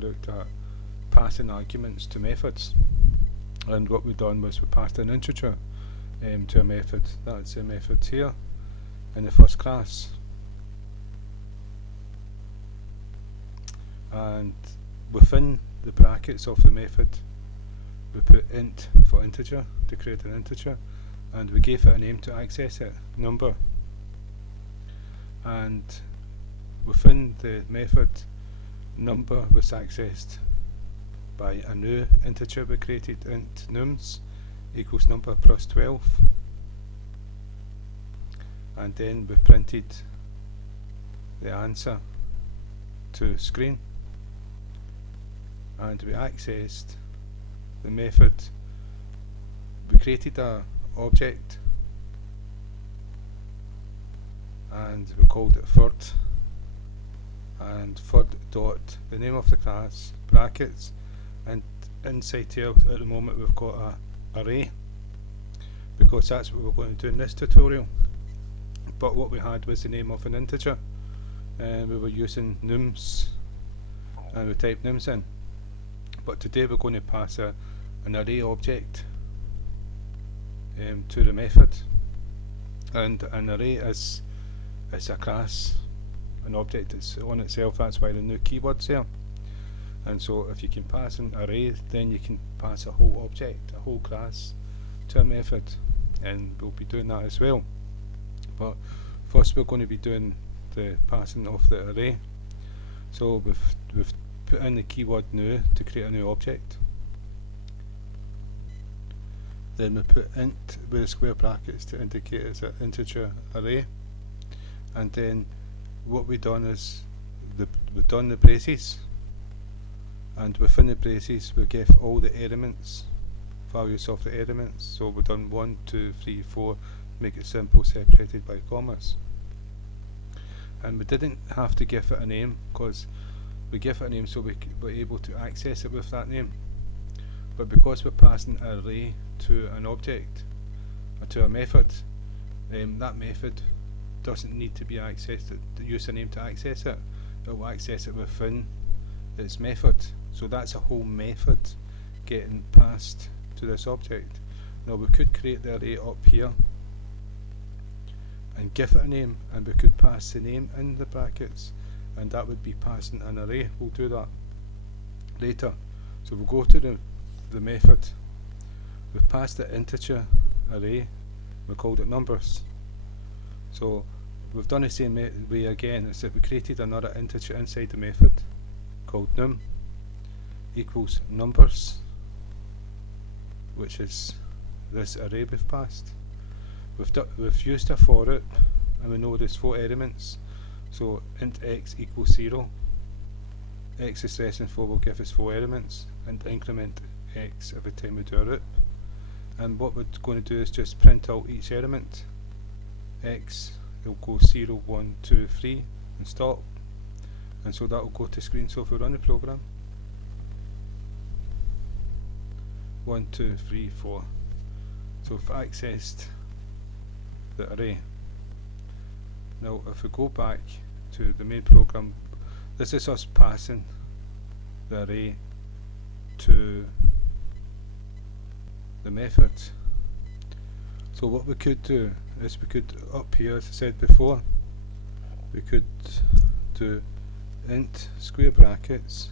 looked at passing arguments to methods, and what we've done was we passed an integer to a method. That's a method here in the first class, and within the brackets of the method we put int for integer to create an integer, and we gave it a name to access it, number. And within the method, number was accessed by a new integer we created, int nums equals number plus 12, and then we printed the answer to screen, and we accessed the method. We created a object and we called it third, and third dot the name of the class, brackets, and inside here at the moment we've got a array, because that's what we're going to do in this tutorial. But what we had was the name of an integer, and we were using nums, and we typed nums in. But today we're going to pass an array object to the method, and an array is a class, an object that's on itself. That's why the new keyword's there. And so if you can pass an array, then you can pass a whole object, a whole class to a method, and we'll be doing that as well. But first we're going to be doing the passing of the array. So we've put in the keyword new to create a new object. Then we put int with square brackets to indicate it's an integer array. And then what we've done is we've done the braces, and within the braces we give all the elements, values of the elements. So we've done 1, 2, 3, 4, make it simple, separated by commas. And we didn't have to give it a name, because we give it a name so we were able to access it with that name. But because we're passing an array to an object, or to a method, that method doesn't need to be accessed to use a name to access it. It will access it within its method. So that's a whole method getting passed to this object. Now we could create the array up here and give it a name, and we could pass the name in the brackets, and that would be passing an array. We'll do that later. So we'll go to the method. We've passed the integer array, we called it numbers. So we've done the same way again, is that we created another integer inside the method called num equals numbers, which is this array we've passed. We've used a for loop, and we know there's 4 elements. So int x equals 0, x is less than 4 will give us 4 elements, and increment x every time we do a loop. And what we're going to do is just print out each element. X will go 0, 1, 2, 3 and stop, and so that will go to screen. So if we run the program, 1, 2, 3, 4. So we've accessed the array. Now if we go back to the main program, this is us passing the array to the method. So what we could do is we could, up here as I said before, we could do int square brackets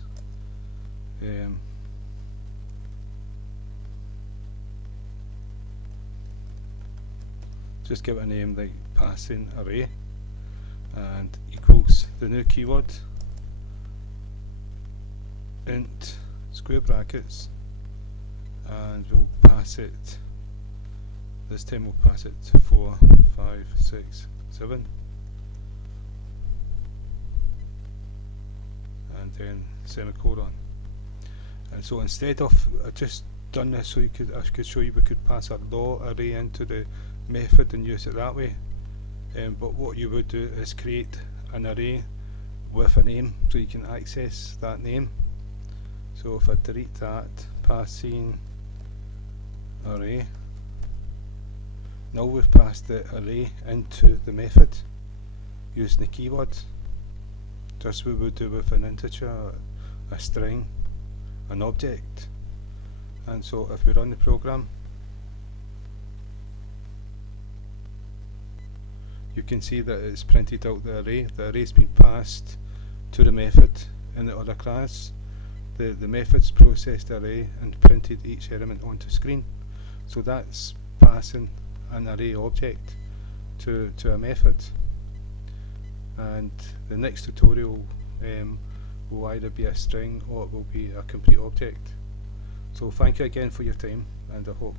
just give it a name like passing array, and equals the new keyword int square brackets, and we'll pass it, this time we'll pass it to 4, 5, 6, 7, and then semicolon. And so instead of, I just done this so I could show you we could pass a raw array into the method and use it that way. But what you would do is create an array with a name so you can access that name. So if I delete that, passing array, now we've passed the array into the method using the keyword, just as we would do with an integer, a string, an object. And so if we run the program, you can see that it's printed out the array. The array's been passed to the method in the other class. The method's processed the array and printed each element onto screen. So that's passing an array object to a method. And the next tutorial will either be a string or it will be a complete object. So thank you again for your time, and I hope